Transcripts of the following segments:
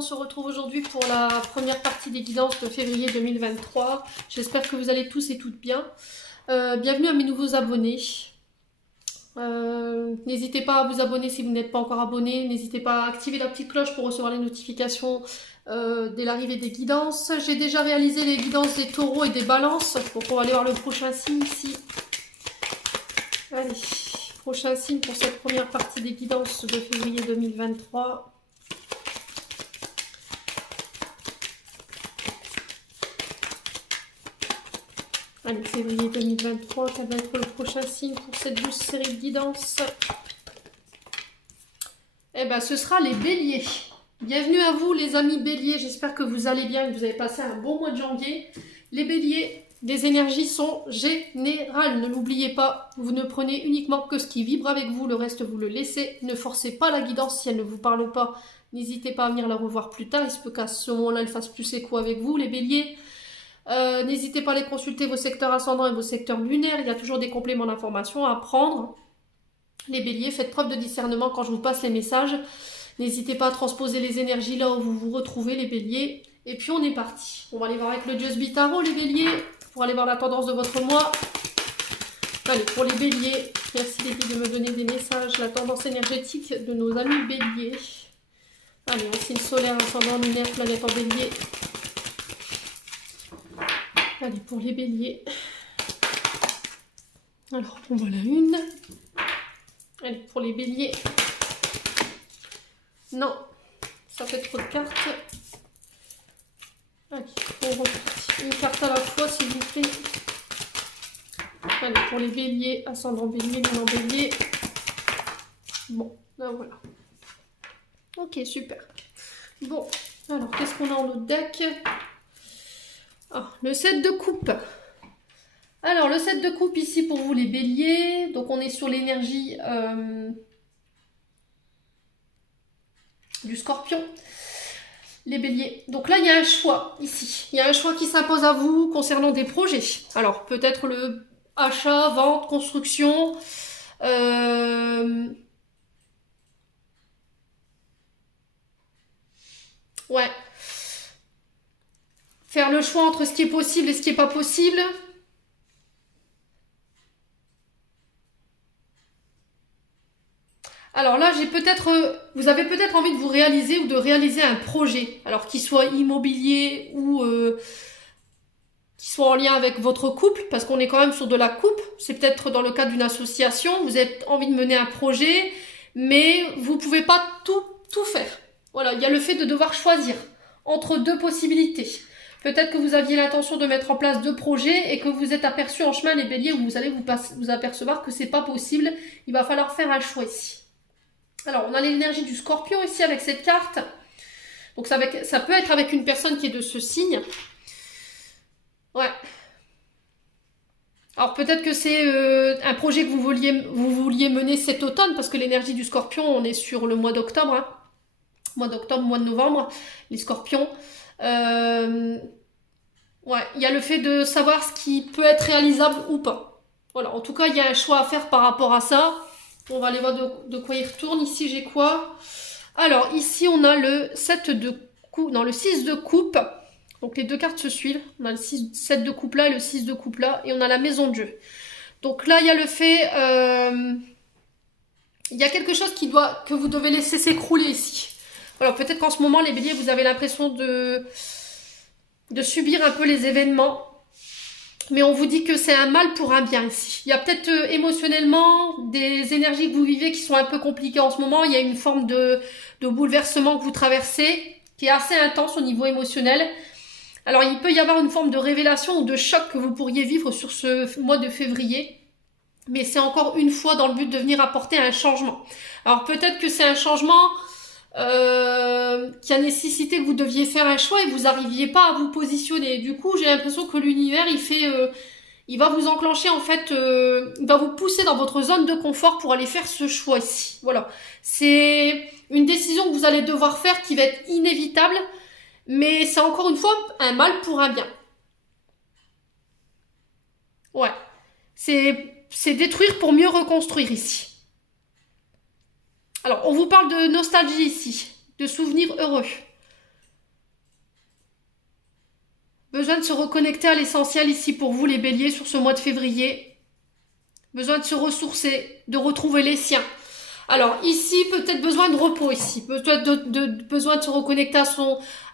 on se retrouve aujourd'hui pour la première partie des guidances de février 2023. J'espère que vous allez tous et toutes bien. Bienvenue à mes nouveaux abonnés. N'hésitez pas à vous abonner si vous n'êtes pas encore abonné. N'hésitez pas à activer la petite cloche pour recevoir les notifications dès l'arrivée des guidances. J'ai déjà réalisé les guidances des taureaux et des balances. Donc on va aller voir le prochain signe ici. Allez, prochain signe pour cette première partie des guidances de février 2023. Allez, février 2023, ça va être le prochain signe pour cette douce série de guidance. Eh bien, ce sera les béliers. Bienvenue à vous, les amis béliers. J'espère que vous allez bien, que vous avez passé un bon mois de janvier. Les béliers, les énergies sont générales. Ne l'oubliez pas, vous ne prenez uniquement que ce qui vibre avec vous. Le reste, vous le laissez. Ne forcez pas la guidance si elle ne vous parle pas. N'hésitez pas à venir la revoir plus tard. Il se peut qu'à ce moment-là, elle fasse plus écho avec vous, les béliers. N'hésitez pas à aller consulter vos secteurs ascendants et vos secteurs lunaires. Il y a toujours des compléments d'informations à prendre. Les béliers, faites preuve de discernement quand je vous passe les messages. N'hésitez pas à transposer les énergies là où vous vous retrouvez, les béliers. Et puis on est parti. On va aller voir avec le Just Tarot, les béliers, pour aller voir la tendance de votre mois. Allez, pour les béliers, merci les filles de me donner des messages. La tendance énergétique de nos amis béliers. Allez, en signe solaire, ascendant, lunaire, planète en bélier. Allez, pour les béliers. Alors, on voit la une. Allez, pour les béliers. Non, ça fait trop de cartes. Allez, on repartit. Une carte à la fois, s'il vous plaît. Allez, pour les béliers, ascendant bélier, lune en bélier. Bon, là voilà. Ok, super. Bon, alors, qu'est-ce qu'on a en notre deck ? Ah, le 7 de coupe. Alors, le 7 de coupe ici pour vous les béliers. Donc, on est sur l'énergie du scorpion. Les béliers. Donc là, il y a un choix ici. Il y a un choix qui s'impose à vous concernant des projets. Alors, peut-être le achat, vente, construction. Ouais. Faire le choix entre ce qui est possible et ce qui n'est pas possible. Alors là, vous avez peut-être envie de vous réaliser ou de réaliser un projet. Alors qu'il soit immobilier ou qui soit en lien avec votre couple, parce qu'on est quand même sur de la coupe. C'est peut-être dans le cadre d'une association. Vous avez envie de mener un projet, mais vous ne pouvez pas tout faire. Voilà, il y a le fait de devoir choisir entre deux possibilités. Peut-être que vous aviez l'intention de mettre en place deux projets et que vous êtes aperçu en chemin, les béliers, où vous allez vous apercevoir que c'est pas possible. Il va falloir faire un choix ici. Alors, on a l'énergie du scorpion ici avec cette carte. Donc, ça peut être avec une personne qui est de ce signe. Ouais. Alors, peut-être que c'est un projet que vous vouliez mener cet automne, parce que l'énergie du scorpion, on est sur le mois d'octobre. Hein. Mois d'octobre, mois de novembre, les scorpions. Ouais, il y a le fait de savoir ce qui peut être réalisable ou pas. Voilà, en tout cas, il y a un choix à faire par rapport à ça. On va aller voir de quoi il retourne. Ici, j'ai quoi? Alors, ici, on a le 7 de coupe, non, le 6 de coupe. Donc, les deux cartes se suivent. On a le 7 de coupe là et le 6 de coupe là. Et on a la maison de jeu. Donc là, il y a le fait... il y a quelque chose que vous devez laisser s'écrouler ici. Alors, peut-être qu'en ce moment, les béliers, vous avez l'impression de subir un peu les événements. Mais on vous dit que c'est un mal pour un bien ici. Il y a peut-être émotionnellement des énergies que vous vivez qui sont un peu compliquées en ce moment. Il y a une forme de bouleversement que vous traversez qui est assez intense au niveau émotionnel. Alors il peut y avoir une forme de révélation ou de choc que vous pourriez vivre sur ce mois de février. Mais c'est encore une fois dans le but de venir apporter un changement. Alors peut-être que c'est un changement qui a nécessité que vous deviez faire un choix et vous n'arriviez pas à vous positionner. Du coup, j'ai l'impression que l'univers, il va vous enclencher en fait, il va vous pousser dans votre zone de confort pour aller faire ce choix ici. Voilà, c'est une décision que vous allez devoir faire qui va être inévitable, mais c'est encore une fois un mal pour un bien. Ouais, c'est détruire pour mieux reconstruire ici. Alors, on vous parle de nostalgie ici, de souvenirs heureux. Besoin de se reconnecter à l'essentiel ici pour vous les béliers sur ce mois de février. Besoin de se ressourcer, de retrouver les siens. Alors ici, peut-être besoin de repos ici. Besoin de se reconnecter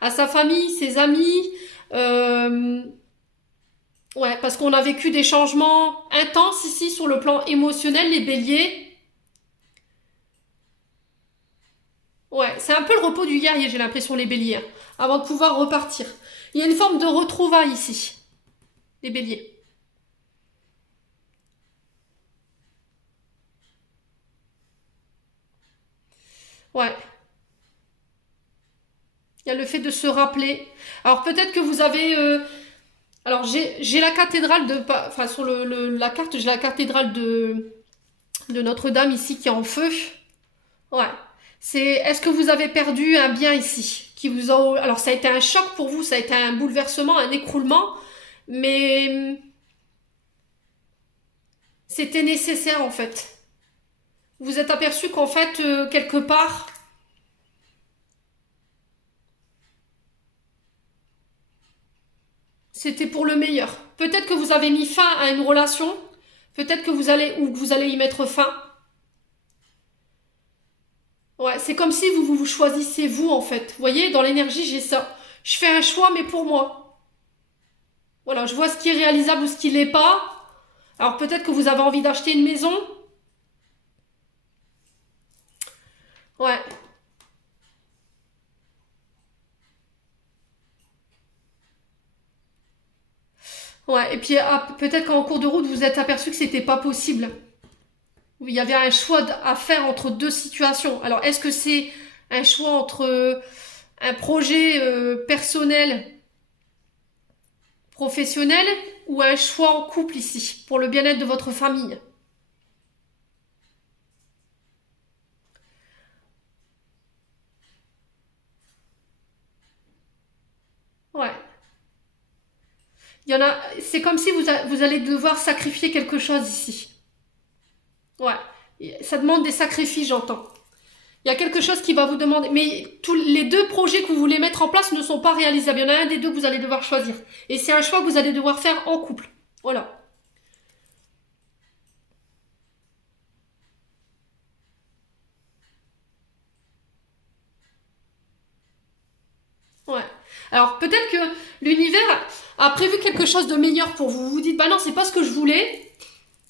à sa famille, ses amis. Ouais, parce qu'on a vécu des changements intenses ici sur le plan émotionnel, les béliers. Ouais, c'est un peu le repos du guerrier, j'ai l'impression, les béliers, hein, avant de pouvoir repartir. Il y a une forme de retrouvaille ici, les béliers. Ouais. Il y a le fait de se rappeler. Alors peut-être que vous avez... alors j'ai la cathédrale de... Enfin sur la carte, j'ai la cathédrale de Notre-Dame ici qui est en feu. Ouais. Est-ce que vous avez perdu un bien ici qui vous a... Alors ça a été un choc pour vous, ça a été un bouleversement, un écroulement. Mais c'était nécessaire en fait. Vous vous êtes aperçu qu'en fait, quelque part... C'était pour le meilleur. Peut-être que vous avez mis fin à une relation. Peut-être que vous allez y mettre fin. Ouais, c'est comme si vous choisissez vous en fait. Vous voyez, dans l'énergie, j'ai ça. Je fais un choix, mais pour moi. Voilà, je vois ce qui est réalisable ou ce qui l'est pas. Alors peut-être que vous avez envie d'acheter une maison. Ouais. Ouais, et puis peut-être qu'en cours de route, vous vous êtes aperçu que c'était pas possible. Il y avait un choix à faire entre deux situations. Alors, est-ce que c'est un choix entre un projet personnel, professionnel, ou un choix en couple ici, pour le bien-être de votre famille? Ouais. Il y en a, c'est comme si vous allez devoir sacrifier quelque chose ici. Ouais. Ça demande des sacrifices, j'entends. Il y a quelque chose qui va vous demander. Mais tous les deux projets que vous voulez mettre en place ne sont pas réalisables. Il y en a un des deux que vous allez devoir choisir. Et c'est un choix que vous allez devoir faire en couple. Voilà. Ouais. Alors peut-être que l'univers a prévu quelque chose de meilleur pour vous. Vous vous dites, bah non, c'est pas ce que je voulais.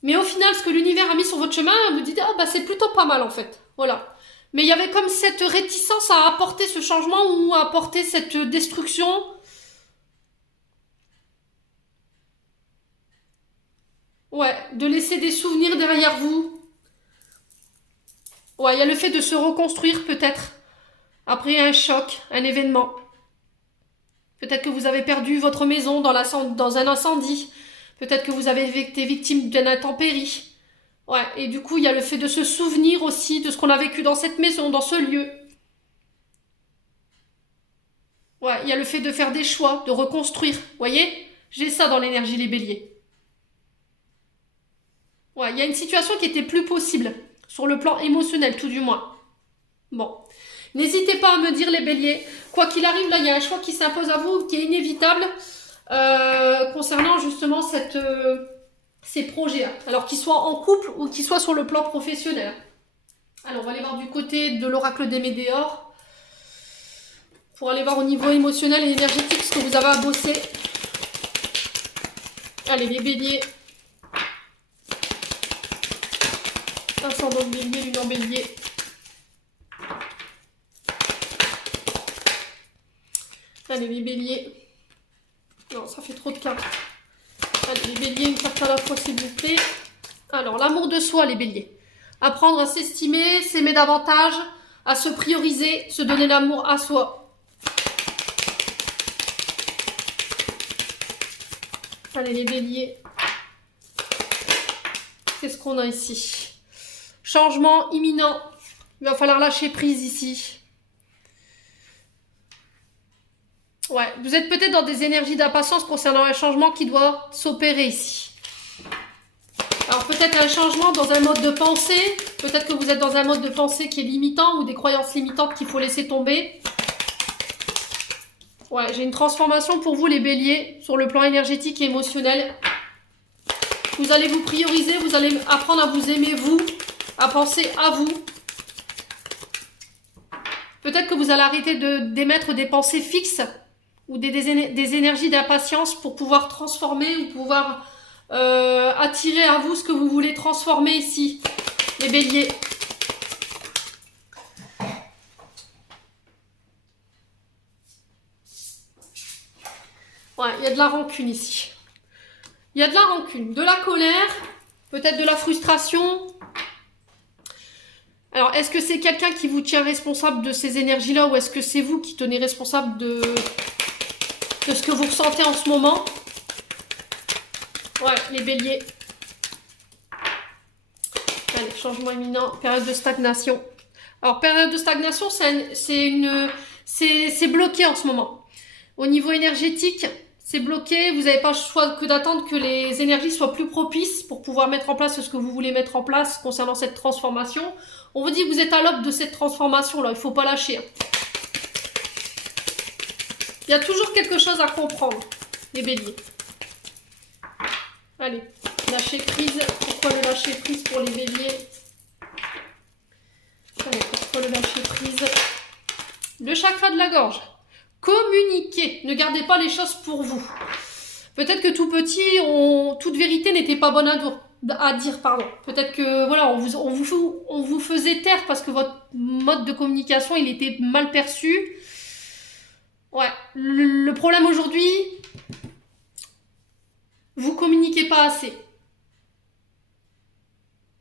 Mais au final, ce que l'univers a mis sur votre chemin, vous dites, ah bah c'est plutôt pas mal en fait. Voilà. Mais il y avait comme cette réticence à apporter ce changement ou à apporter cette destruction. Ouais, de laisser des souvenirs derrière vous. Ouais, il y a le fait de se reconstruire peut-être après un choc, un événement. Peut-être que vous avez perdu votre maison dans un incendie. Peut-être que vous avez été victime d'une intempérie. Ouais, et du coup, il y a le fait de se souvenir aussi de ce qu'on a vécu dans cette maison, dans ce lieu. Ouais, il y a le fait de faire des choix, de reconstruire. Vous voyez? J'ai ça dans l'énergie les béliers. Ouais, il y a une situation qui était plus possible, sur le plan émotionnel tout du moins. Bon. N'hésitez pas à me dire les béliers. Quoi qu'il arrive, là, il y a un choix qui s'impose à vous, qui est inévitable, concernant justement ces projets. Alors qu'ils soient en couple ou qu'ils soient sur le plan professionnel. Alors, on va aller voir du côté de l'oracle des Médéors. Pour aller voir au niveau émotionnel et énergétique ce que vous avez à bosser. Allez, les béliers. Ascendant bélier, lune en bélier. Allez, les béliers. Non, ça fait trop de cartes. Allez, les béliers, une carte à la fois, s'il vous plaît. Alors, l'amour de soi, les béliers. Apprendre à s'estimer, s'aimer davantage, à se prioriser, se donner l'amour à soi. Allez, les béliers. Qu'est-ce qu'on a ici? Changement imminent. Il va falloir lâcher prise ici. Ouais, vous êtes peut-être dans des énergies d'impatience concernant un changement qui doit s'opérer ici. Alors peut-être un changement dans un mode de pensée. Peut-être que vous êtes dans un mode de pensée qui est limitant ou des croyances limitantes qu'il faut laisser tomber. Ouais, j'ai une transformation pour vous les béliers, sur le plan énergétique et émotionnel. Vous allez vous prioriser, vous allez apprendre à vous aimer vous, à penser à vous. Peut-être que vous allez arrêter d'émettre des pensées fixes ou des énergies d'impatience pour pouvoir transformer ou pouvoir attirer à vous ce que vous voulez transformer ici, les béliers. Ouais, il y a de la rancune ici. Il y a de la rancune, de la colère, peut-être de la frustration. Alors, est-ce que c'est quelqu'un qui vous tient responsable de ces énergies-là ou est-ce que c'est vous qui tenez responsable de ce que vous ressentez en ce moment? Ouais, les béliers. Allez, changement imminent, période de stagnation. Alors, période de stagnation, c'est bloqué en ce moment. Au niveau énergétique, c'est bloqué. Vous n'avez pas le choix que d'attendre que les énergies soient plus propices pour pouvoir mettre en place ce que vous voulez mettre en place concernant cette transformation. On vous dit que vous êtes à l'aube de cette transformation-là. Il ne faut pas lâcher. Il y a toujours quelque chose à comprendre, les béliers. Allez, lâcher prise. Pourquoi le lâcher prise pour les béliers? Allez, pourquoi le lâcher prise? Le chakra de la gorge. Communiquez. Ne gardez pas les choses pour vous. Peut-être que tout petit, toute vérité n'était pas bonne à dire. Peut-être que voilà, on vous faisait taire parce que votre mode de communication, il était mal perçu. Ouais. Le problème aujourd'hui, vous communiquez pas assez.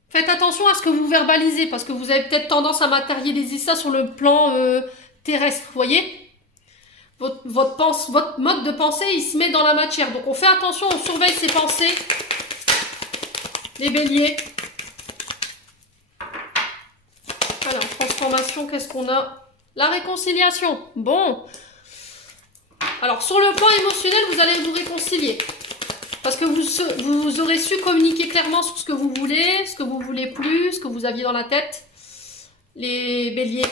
Faites attention à ce que vous verbalisez parce que vous avez peut-être tendance à matérialiser ça sur le plan terrestre, vous voyez? Votre mode de pensée, il se met dans la matière. Donc on fait attention, on surveille ses pensées. Les béliers. Alors, transformation, qu'est-ce qu'on a? La réconciliation. Bon. Alors, sur le plan émotionnel, vous allez vous réconcilier. Parce que vous aurez su communiquer clairement sur ce que vous voulez plus, ce que vous aviez dans la tête. Les béliers.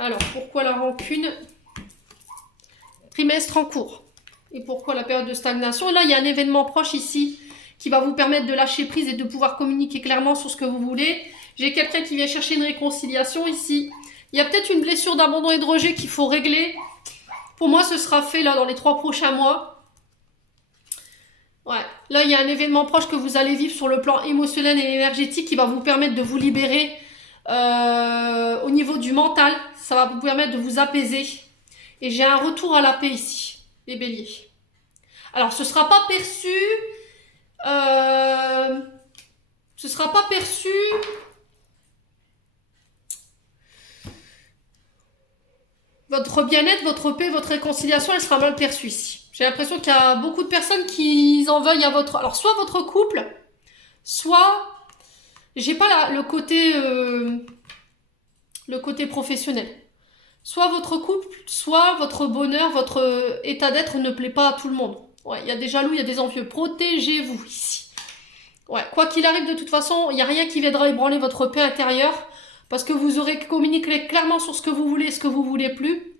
Alors, pourquoi la rancune? Trimestre en cours. Et pourquoi la période de stagnation? Là, il y a un événement proche ici qui va vous permettre de lâcher prise et de pouvoir communiquer clairement sur ce que vous voulez. J'ai quelqu'un qui vient chercher une réconciliation ici. Il y a peut-être une blessure d'abandon et de rejet qu'il faut régler. Pour moi, ce sera fait là dans les 3 prochains mois. Ouais. Là, il y a un événement proche que vous allez vivre sur le plan émotionnel et énergétique qui va vous permettre de vous libérer au niveau du mental. Ça va vous permettre de vous apaiser. Et j'ai un retour à la paix ici, les béliers. Alors, ce sera pas perçu... ce sera pas perçu... Votre bien-être, votre paix, votre réconciliation, elle sera mal perçue ici. J'ai l'impression qu'il y a beaucoup de personnes qui en veulent à votre... Alors, soit votre couple, soit... J'ai pas le côté professionnel. Soit votre couple, soit votre bonheur, votre état d'être ne plaît pas à tout le monde. Ouais, il y a des jaloux, il y a des envieux. Protégez-vous ici. Ouais, quoi qu'il arrive, de toute façon, il n'y a rien qui viendra ébranler votre paix intérieure. Parce que vous aurez communiqué clairement sur ce que vous voulez et ce que vous voulez plus.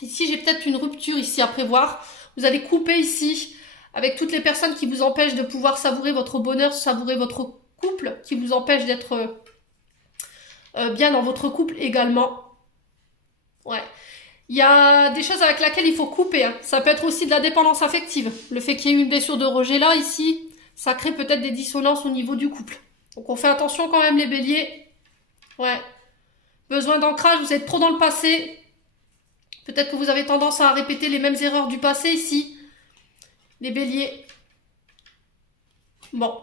Ici, j'ai peut-être une rupture ici à prévoir. Vous allez couper ici avec toutes les personnes qui vous empêchent de pouvoir savourer votre bonheur, savourer votre couple, qui vous empêchent d'être bien dans votre couple également. Ouais. Il y a des choses avec lesquelles il faut couper. Hein. Ça peut être aussi de la dépendance affective. Le fait qu'il y ait une blessure de rejet là, ici, ça crée peut-être des dissonances au niveau du couple. Donc on fait attention quand même les béliers. Ouais. Besoin d'ancrage, vous êtes trop dans le passé. Peut-être que vous avez tendance à répéter les mêmes erreurs du passé ici. Les béliers. Bon.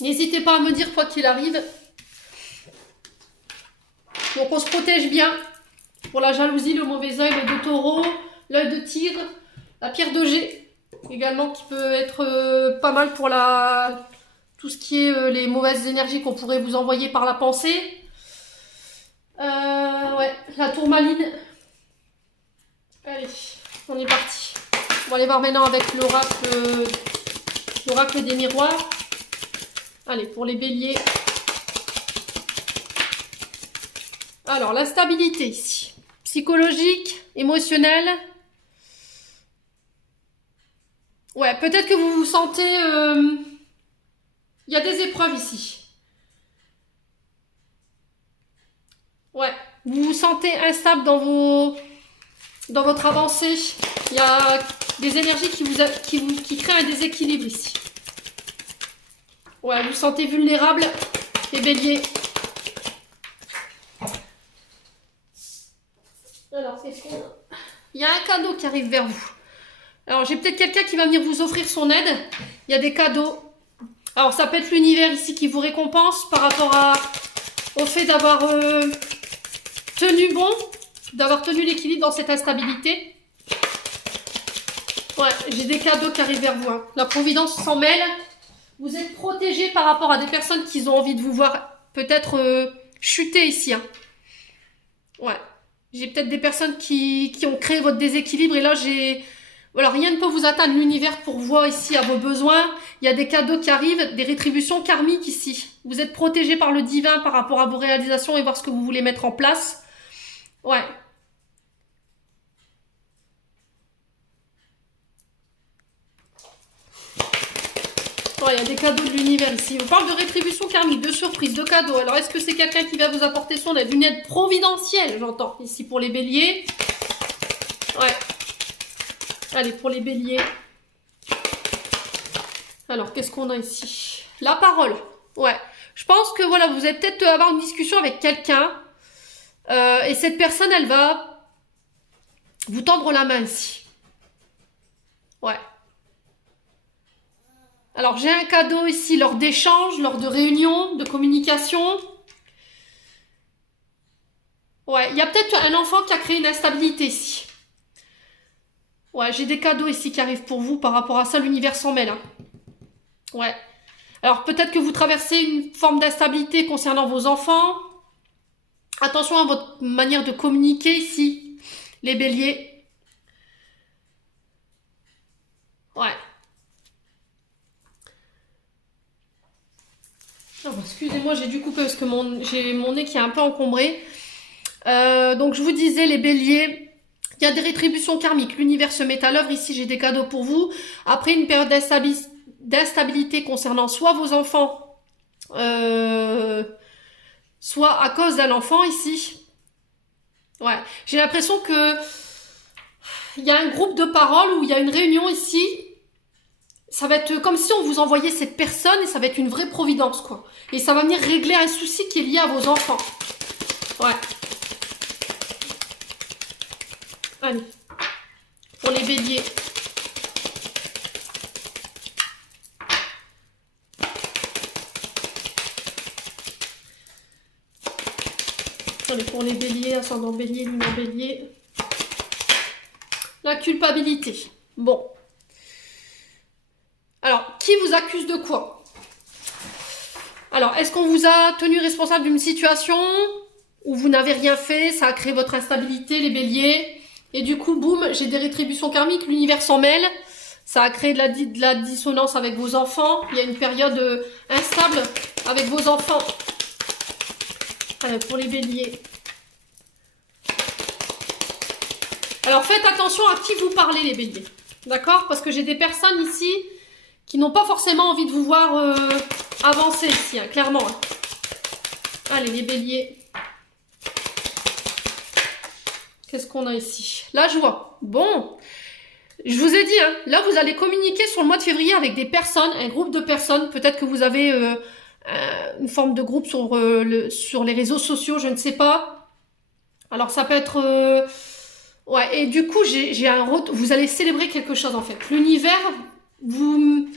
N'hésitez pas à me dire quoi qu'il arrive. Donc on se protège bien. Pour la jalousie, le mauvais œil, l'œil de taureau, l'œil de tigre, la pierre de jet. Également qui peut être pas mal pour tout ce qui est les mauvaises énergies qu'on pourrait vous envoyer par la pensée. Ouais, la tourmaline. Allez, on est parti. On va aller voir maintenant avec l'oracle des miroirs. Allez, pour les béliers. Alors, la stabilité ici. psychologique, émotionnel. Ouais, peut-être que vous vous sentez... Il y a des épreuves ici. Ouais, vous vous sentez instable dans votre avancée. Il y a des énergies qui créent un déséquilibre ici. Ouais, vous vous sentez vulnérable, les béliers. Alors, qu'est-ce qu'on a? Il y a un cadeau qui arrive vers vous. Alors, j'ai peut-être quelqu'un qui va venir vous offrir son aide. Il y a des cadeaux. Alors, ça peut être l'univers ici qui vous récompense par rapport au fait d'avoir tenu l'équilibre dans cette instabilité. Ouais, j'ai des cadeaux qui arrivent vers vous. Hein. La providence s'en mêle. Vous êtes protégé par rapport à des personnes qui ont envie de vous voir peut-être chuter ici. Hein. Ouais. J'ai peut-être des personnes qui ont créé votre déséquilibre et là j'ai... Voilà, rien ne peut vous atteindre. L'univers pourvoit ici à vos besoins. Il y a des cadeaux qui arrivent, des rétributions karmiques ici. Vous êtes protégé par le divin par rapport à vos réalisations et voir ce que vous voulez mettre en place. Ouais. Ouais, il y a des cadeaux de l'univers ici. On parle de rétribution karmique, de surprise, de cadeaux. Alors, est-ce que c'est quelqu'un qui va vous apporter son aide? Une aide providentielle, j'entends, ici pour les béliers. Ouais. Allez, pour les béliers. Alors, qu'est-ce qu'on a ici? La parole. Ouais. Je pense que, voilà, vous allez peut-être avoir une discussion avec quelqu'un. Et cette personne, elle va vous tendre la main ici. Ouais. Alors, j'ai un cadeau ici lors d'échanges, lors de réunions, de communication. Ouais, il y a peut-être un enfant qui a créé une instabilité ici. Ouais, j'ai des cadeaux ici qui arrivent pour vous par rapport à ça, l'univers s'en mêle. Hein. Ouais. Alors, peut-être que vous traversez une forme d'instabilité concernant vos enfants. Attention à votre manière de communiquer ici, les béliers. Ouais. Oh, excusez-moi, j'ai dû couper parce que j'ai mon nez qui est un peu encombré. Donc, je vous disais, les béliers... Il y a des rétributions karmiques. L'univers se met à l'œuvre. Ici, j'ai des cadeaux pour vous. Après une période d'instabilité concernant soit vos enfants, soit à cause d'un enfant ici. Ouais. J'ai l'impression que il y a un groupe de parole où il y a une réunion ici. Ça va être comme si on vous envoyait cette personne et ça va être une vraie providence, quoi. Et ça va venir régler un souci qui est lié à vos enfants. Ouais. Allez, pour les béliers. Allez, pour les béliers, ascendant bélier, lunaire bélier. La culpabilité. Bon. Alors, qui vous accuse de quoi? Alors, est-ce qu'on vous a tenu responsable d'une situation où vous n'avez rien fait, ça a créé votre instabilité, les béliers? Et du coup, boum, j'ai des rétributions karmiques, l'univers s'en mêle. Ça a créé de la dissonance avec vos enfants. Il y a une période instable avec vos enfants. Pour les béliers. Alors, faites attention à qui vous parlez, les béliers. D'accord? Parce que j'ai des personnes ici qui n'ont pas forcément envie de vous voir avancer ici, hein, clairement. Hein. Allez, les béliers. Qu'est-ce qu'on a ici? La joie. Bon, je vous ai dit, hein, là vous allez communiquer sur le mois de février avec des personnes, un groupe de personnes. Peut-être que vous avez une forme de groupe sur les réseaux sociaux, je ne sais pas. Alors ça peut être... ouais, et du coup, j'ai un retour. Vous allez célébrer quelque chose en fait. L'univers vous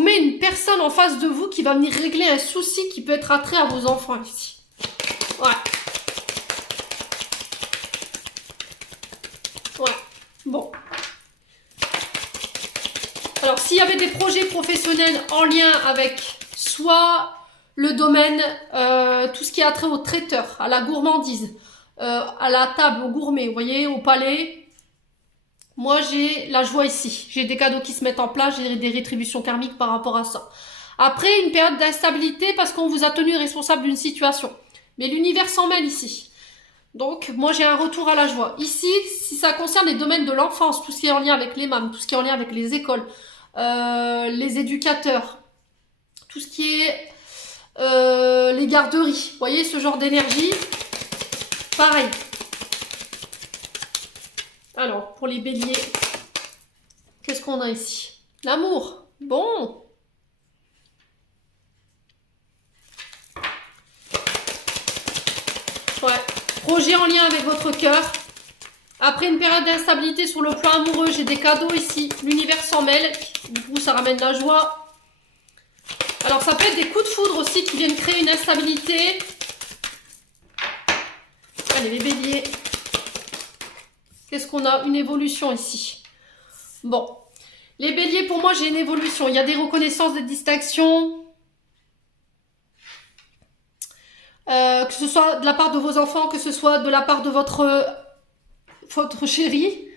met une personne en face de vous qui va venir régler un souci qui peut être attrait à vos enfants ici. Ouais. Ouais, bon. Alors, s'il y avait des projets professionnels en lien avec soit le domaine, tout ce qui a trait au traiteur, à la gourmandise, à la table, au gourmet, vous voyez, au palais, moi j'ai la joie ici. J'ai des cadeaux qui se mettent en place, j'ai des rétributions karmiques par rapport à ça. Après, une période d'instabilité parce qu'on vous a tenu responsable d'une situation. Mais l'univers s'en mêle ici. Donc, moi, j'ai un retour à la joie. Ici, si ça concerne les domaines de l'enfance, tout ce qui est en lien avec les mâmes, tout ce qui est en lien avec les écoles, les éducateurs, tout ce qui est les garderies, vous voyez, ce genre d'énergie, pareil. Alors, pour les béliers, qu'est-ce qu'on a ici? L'amour, bon. Ouais, projet en lien avec votre cœur. Après une période d'instabilité sur le plan amoureux, j'ai des cadeaux ici. L'univers s'en mêle, du coup ça ramène de la joie. Alors ça peut être des coups de foudre aussi qui viennent créer une instabilité. Allez les béliers. Qu'est-ce qu'on a? Une évolution ici. Bon. Les béliers, pour moi, j'ai une évolution. Il y a des reconnaissances, des distinctions. Que ce soit de la part de vos enfants, que ce soit de la part de votre chéri.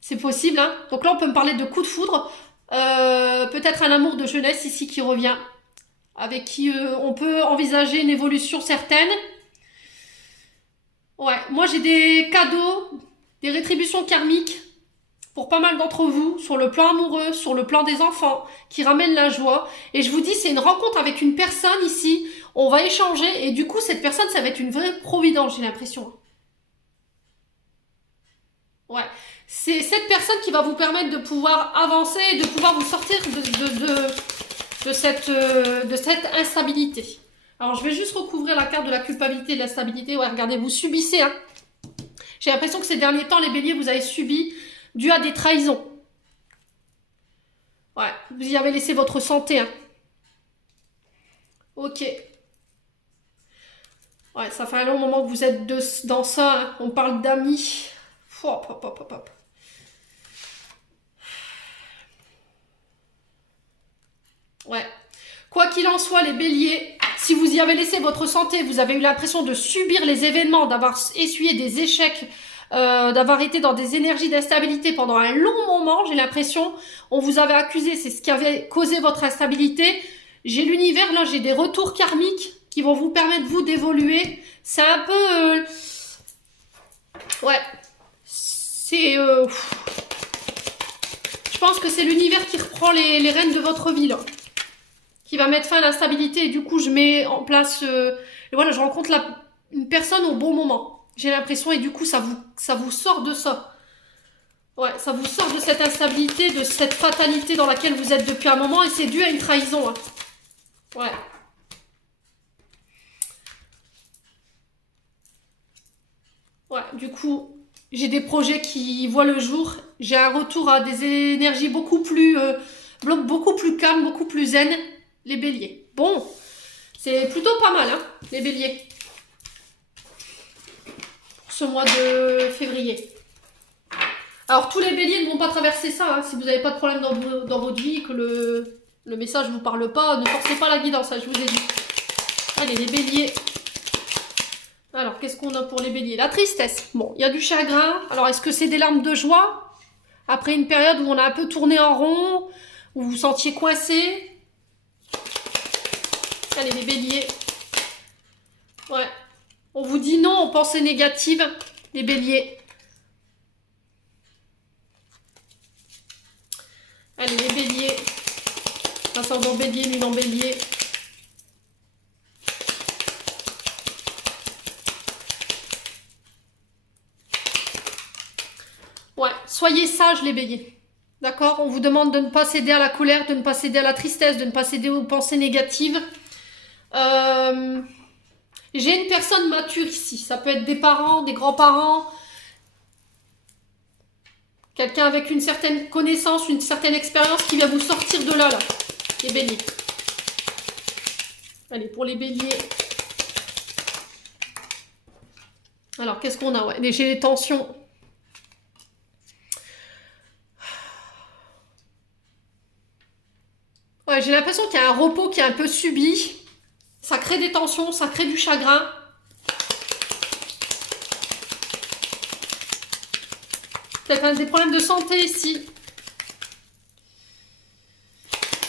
C'est possible, hein. Donc là, on peut me parler de coup de foudre. Peut-être un amour de jeunesse ici qui revient. Avec qui on peut envisager une évolution certaine. Ouais, moi j'ai des cadeaux, des rétributions karmiques pour pas mal d'entre vous, sur le plan amoureux, sur le plan des enfants, qui ramènent la joie. Et je vous dis, c'est une rencontre avec une personne ici, on va échanger, et du coup, cette personne, ça va être une vraie providence, j'ai l'impression. Ouais, c'est cette personne qui va vous permettre de pouvoir avancer, et de pouvoir vous sortir de cette instabilité. Alors, je vais juste recouvrir la carte de la culpabilité et de la stabilité. Ouais, regardez, vous subissez, hein. J'ai l'impression que ces derniers temps, les béliers, vous avez subi dû à des trahisons. Ouais, vous y avez laissé votre santé, hein. Ok. Ouais, ça fait un long moment que vous êtes dans ça, hein. On parle d'amis. Hop, hop, hop, hop, hop. Ouais. Quoi qu'il en soit, les béliers, si vous y avez laissé votre santé, vous avez eu l'impression de subir les événements, d'avoir essuyé des échecs, d'avoir été dans des énergies d'instabilité pendant un long moment, j'ai l'impression, on vous avait accusé, c'est ce qui avait causé votre instabilité. J'ai l'univers, là, j'ai des retours karmiques qui vont vous permettre, vous, d'évoluer. C'est un peu... ouais. C'est... je pense que c'est l'univers qui reprend les rênes de votre vie, là. Qui va mettre fin à l'instabilité et du coup je mets en place et voilà, je rencontre une personne au bon moment, j'ai l'impression, et du coup ça vous sort de ça. Ouais, ça vous sort de cette instabilité, de cette fatalité dans laquelle vous êtes depuis un moment, et c'est dû à une trahison, hein. Ouais. Ouais, du coup j'ai des projets qui voient le jour, j'ai un retour à des énergies beaucoup plus calmes, beaucoup plus zen, les béliers. Bon, c'est plutôt pas mal, hein, les béliers, pour ce mois de février. Alors, tous les béliers ne vont pas traverser ça, hein. Si vous n'avez pas de problème dans votre vie, que le message ne vous parle pas, ne forcez pas la guidance, hein, je vous ai dit. Allez, les béliers. Alors, qu'est-ce qu'on a pour les béliers? La tristesse. Bon, il y a du chagrin. Alors, est-ce que c'est des larmes de joie? Après une période où on a un peu tourné en rond, où vous vous sentiez coincé? Allez, les béliers. Ouais. On vous dit non aux pensées négatives, les béliers. Allez, les béliers. Ascendant bélier, lune en bélier. Ouais, soyez sages, les béliers. D'accord? On vous demande de ne pas céder à la colère, de ne pas céder à la tristesse, de ne pas céder aux pensées négatives. J'ai une personne mature ici. Ça peut être des parents, des grands-parents. Quelqu'un avec une certaine connaissance, une certaine expérience qui vient vous sortir de là, les béliers. Allez, pour les béliers. Alors, qu'est-ce qu'on a? Ouais, j'ai les tensions. Ouais, j'ai l'impression qu'il y a un repos qui est un peu subi. Ça crée des tensions, ça crée du chagrin. Peut-être des problèmes de santé ici.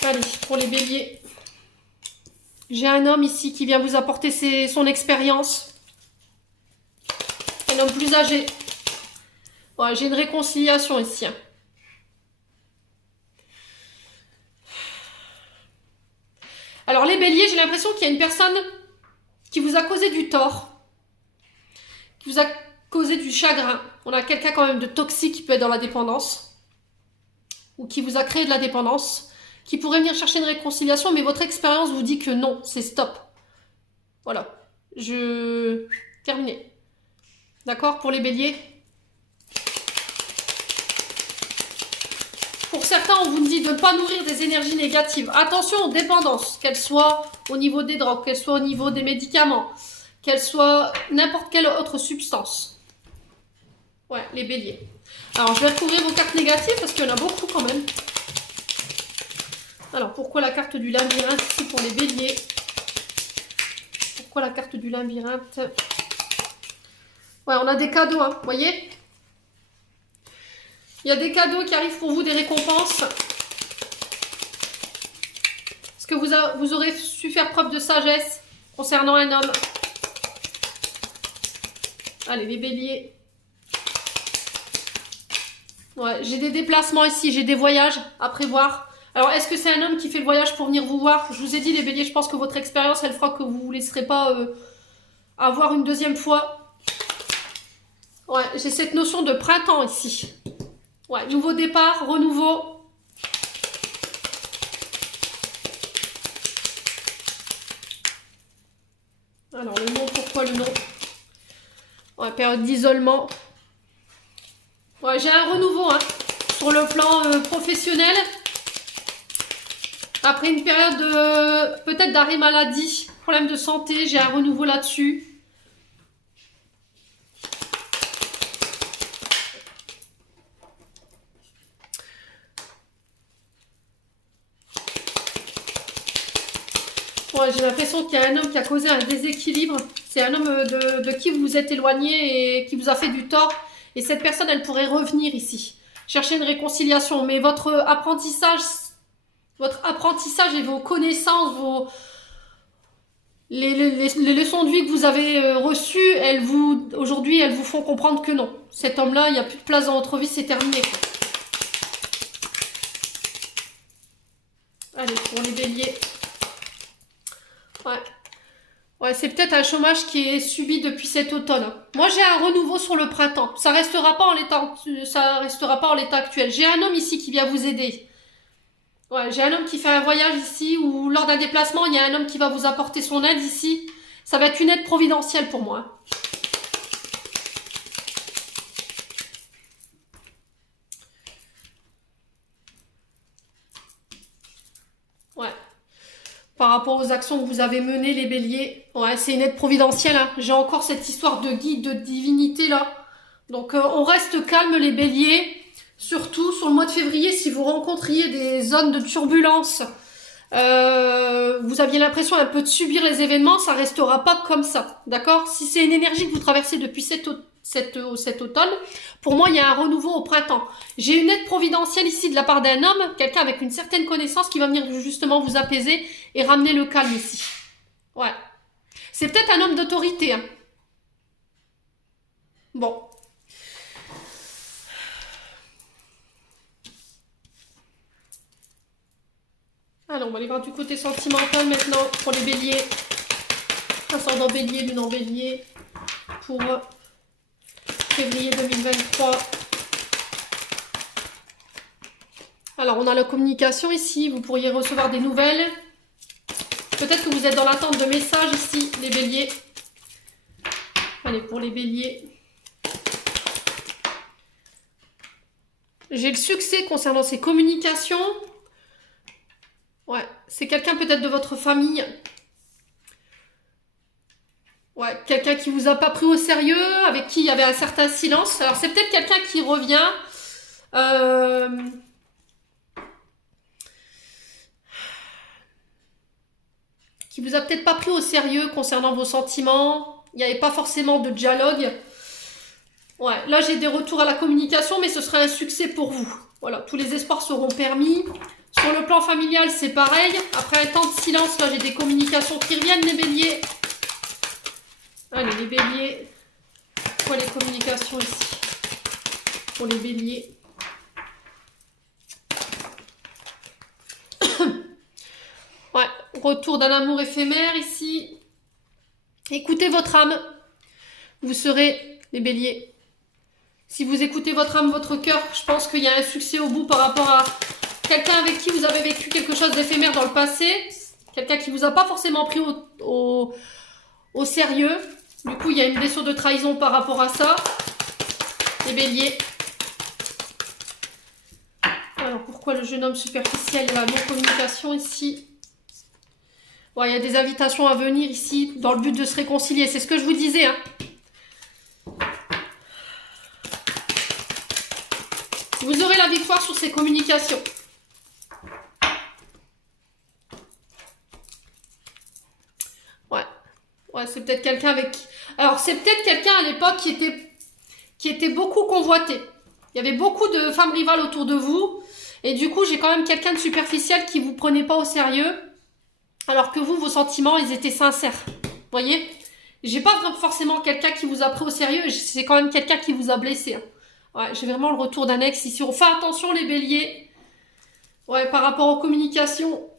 Allez, pour les béliers. J'ai un homme ici qui vient vous apporter son expérience. homme plus âgé. Ouais, j'ai une réconciliation ici. Hein. Alors les béliers, j'ai l'impression qu'il y a une personne qui vous a causé du tort, qui vous a causé du chagrin. On a quelqu'un quand même de toxique qui peut être dans la dépendance, ou qui vous a créé de la dépendance, qui pourrait venir chercher une réconciliation, mais votre expérience vous dit que non, c'est stop. Voilà. Terminé. D'accord pour les béliers? Pour certains, on vous dit de ne pas nourrir des énergies négatives. Attention aux dépendances, qu'elles soient au niveau des drogues, qu'elles soient au niveau des médicaments, qu'elles soient n'importe quelle autre substance. Ouais, les béliers. Alors, je vais recouvrir vos cartes négatives parce qu'il y en a beaucoup quand même. Alors, pourquoi la carte du labyrinthe ici pour les béliers? Pourquoi la carte du labyrinthe? Ouais, on a des cadeaux, hein, vous voyez? Il y a des cadeaux qui arrivent pour vous, des récompenses. Est-ce que vous aurez su faire preuve de sagesse concernant un homme? Allez, les béliers. Ouais, j'ai des déplacements ici, j'ai des voyages à prévoir. Alors, est-ce que c'est un homme qui fait le voyage pour venir vous voir? Je vous ai dit, les béliers, je pense que votre expérience, elle fera que vous ne vous laisserez pas avoir une deuxième fois. Ouais, j'ai cette notion de printemps ici. Ouais, nouveau départ, renouveau. Alors, le nom, pourquoi le nom? Ouais, période d'isolement. Ouais, j'ai un renouveau, hein, sur le plan professionnel. Après une période peut-être d'arrêt maladie, problème de santé, j'ai un renouveau là-dessus. Ouais, j'ai l'impression qu'il y a un homme qui a causé un déséquilibre. C'est un homme de qui vous vous êtes éloigné et qui vous a fait du tort. Et cette personne, elle pourrait revenir ici, chercher une réconciliation. Mais votre apprentissage et vos connaissances, les leçons de vie que vous avez reçues, aujourd'hui, elles vous font comprendre que non. Cet homme-là, il n'y a plus de place dans votre vie, c'est terminé. Allez, pour les béliers. Ouais. Ouais, c'est peut-être un chômage qui est subi depuis cet automne. Moi, j'ai un renouveau sur le printemps. Ça restera pas en l'état actuel. J'ai un homme ici qui vient vous aider. Ouais, j'ai un homme qui fait un voyage ici ou lors d'un déplacement, il y a un homme qui va vous apporter son aide ici. Ça va être une aide providentielle pour moi. Ouais. Par rapport aux actions que vous avez menées, les béliers. Ouais, c'est une aide providentielle. Hein. J'ai encore cette histoire de guide, de divinité là. Donc, on reste calme, les béliers. Surtout sur le mois de février, si vous rencontriez des zones de turbulence, vous aviez l'impression un peu de subir les événements, ça restera pas comme ça, d'accord? Si c'est une énergie que vous traversez depuis cet automne, pour moi, il y a un renouveau au printemps. J'ai une aide providentielle ici de la part d'un homme, quelqu'un avec une certaine connaissance qui va venir justement vous apaiser et ramener le calme ici. Ouais. C'est peut-être un homme d'autorité. Hein. Bon. Alors, on va aller voir du côté sentimental maintenant pour les béliers. Ascendant bélier, lune en bélier pour février 2023. Alors, on a la communication ici. Vous pourriez recevoir des nouvelles. Peut-être que vous êtes dans l'attente de messages ici, les béliers. Allez, pour les béliers. J'ai le succès concernant ces communications. Ouais, c'est quelqu'un peut-être de votre famille. Ouais, quelqu'un qui vous a pas pris au sérieux, avec qui il y avait un certain silence. Alors c'est peut-être quelqu'un qui revient. Qui vous a peut-être pas pris au sérieux concernant vos sentiments. Il n'y avait pas forcément de dialogue. Ouais, là j'ai des retours à la communication, mais ce sera un succès pour vous. Voilà, tous les espoirs seront permis. Sur le plan familial, c'est pareil. Après un temps de silence, là, j'ai des communications qui reviennent, les béliers. Allez, les béliers. quoi les communications ici pour les béliers? Ouais, retour d'un amour éphémère ici. Écoutez votre âme. Vous serez les béliers. Si vous écoutez votre âme, votre cœur, je pense qu'il y a un succès au bout par rapport à quelqu'un avec qui vous avez vécu quelque chose d'éphémère dans le passé. Quelqu'un qui vous a pas forcément pris au sérieux. Du coup, il y a une blessure de trahison par rapport à ça. Les béliers. Alors, pourquoi le jeune homme superficiel et la non-communication ici? Ouais, il y a des invitations à venir ici dans le but de se réconcilier. C'est ce que je vous disais, hein. Vous aurez la victoire sur ces communications. Ouais, c'est peut-être quelqu'un avec qui... Alors, c'est peut-être quelqu'un à l'époque qui était beaucoup convoité. Il y avait beaucoup de femmes rivales autour de vous. Et du coup, j'ai quand même quelqu'un de superficiel qui vous prenait pas au sérieux. Alors que vous, vos sentiments, ils étaient sincères. Vous voyez? J'ai pas forcément quelqu'un qui vous a pris au sérieux. C'est quand même quelqu'un qui vous a blessé. Hein. Ouais, j'ai vraiment le retour d'un ex ici. On fait attention, les béliers. Ouais, par rapport aux communications.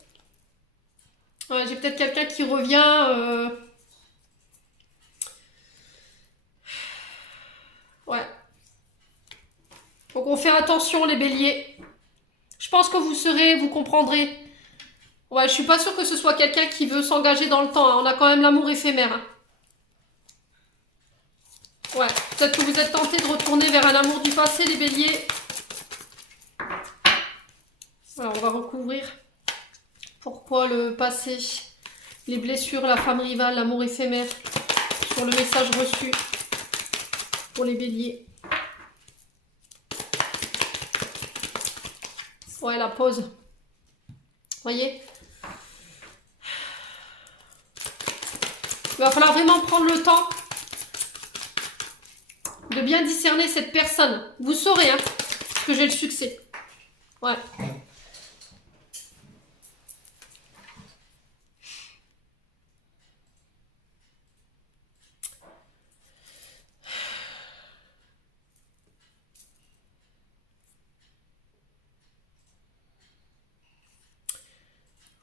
Ouais, j'ai peut-être quelqu'un qui revient... Ouais. Donc on fait attention les béliers. Je pense que vous comprendrez. Ouais, je suis pas sûre que ce soit quelqu'un qui veut s'engager dans le temps. Hein. On a quand même l'amour éphémère. Hein. Ouais, peut-être que vous êtes tentés de retourner vers un amour du passé, les béliers. Voilà, on va recouvrir. Pourquoi le passé, les blessures, la femme rivale, l'amour éphémère, sur le message reçu pour les béliers. Ouais, la pause. Voyez? Il va falloir vraiment prendre le temps de bien discerner cette personne. Vous saurez, hein, parce que j'ai le succès. Ouais.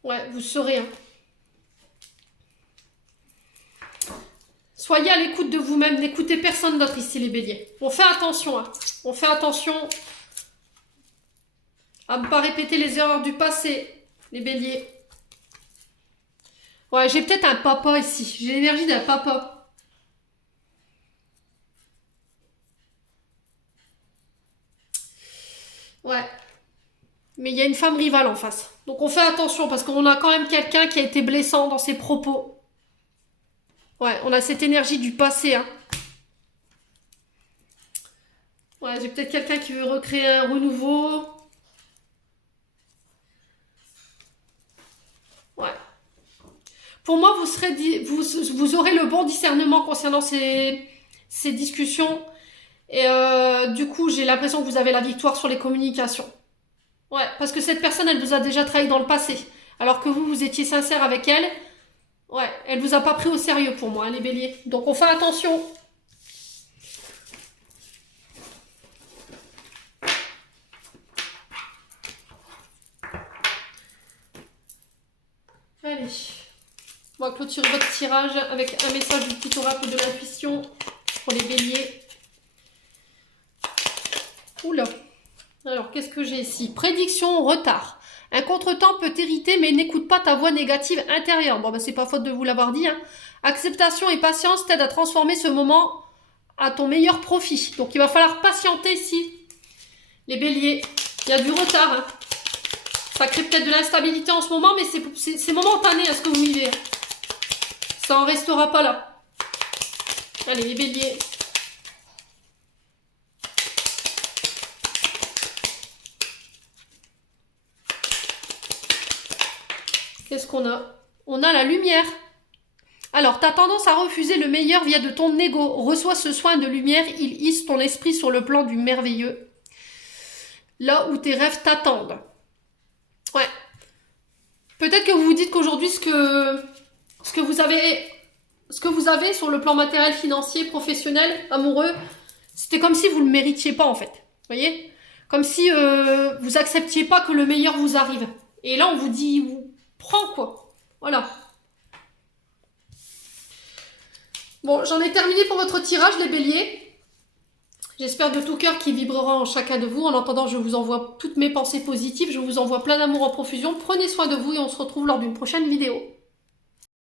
Ouais, vous saurez. Hein. Soyez à l'écoute de vous-même, n'écoutez personne d'autre ici, les béliers. On fait attention, hein. On fait attention à ne pas répéter les erreurs du passé, les béliers. Ouais, j'ai peut-être un papa ici. J'ai l'énergie d'un papa. Ouais. Mais il y a une femme rivale en face. Donc on fait attention parce qu'on a quand même quelqu'un qui a été blessant dans ses propos. Ouais, on a cette énergie du passé. Hein. Ouais, j'ai peut-être quelqu'un qui veut recréer un renouveau. Ouais. Pour moi, vous aurez le bon discernement concernant ces discussions. Et du coup, j'ai l'impression que vous avez la victoire sur les communications. Ouais, parce que cette personne, elle vous a déjà trahi dans le passé. Alors que vous étiez sincère avec elle. Ouais, elle vous a pas pris au sérieux pour moi, hein, les béliers. Donc on fait attention. Allez. On va clôturer votre tirage avec un message du petit oracle de l'intuition pour les béliers. Oula. Alors, qu'est-ce que j'ai ici? Prédiction, retard. Un contretemps peut t'irriter, mais n'écoute pas ta voix négative intérieure. Bon, c'est pas faute de vous l'avoir dit. Hein. Acceptation et patience t'aident à transformer ce moment à ton meilleur profit. Donc, il va falloir patienter ici. Les béliers, il y a du retard. Hein. Ça crée peut-être de l'instabilité en ce moment, mais c'est momentané à ce que vous vivez. Ça en restera pas là. Allez, les béliers. Qu'est-ce qu'on a? On a la lumière. Alors, tu as tendance à refuser le meilleur via de ton ego. Reçois ce soin de lumière, il hisse ton esprit sur le plan du merveilleux. Là où tes rêves t'attendent. Ouais. Peut-être que vous vous dites qu'aujourd'hui, ce que vous avez ce que vous avez sur le plan matériel, financier, professionnel, amoureux, c'était comme si vous ne le méritiez pas en fait. Vous voyez? Comme si vous acceptiez pas que le meilleur vous arrive. Et là, on vous dit, prends quoi. Voilà. Bon, j'en ai terminé pour votre tirage, les béliers. J'espère de tout cœur qu'il vibrera en chacun de vous. En attendant, je vous envoie toutes mes pensées positives. Je vous envoie plein d'amour en profusion. Prenez soin de vous et on se retrouve lors d'une prochaine vidéo.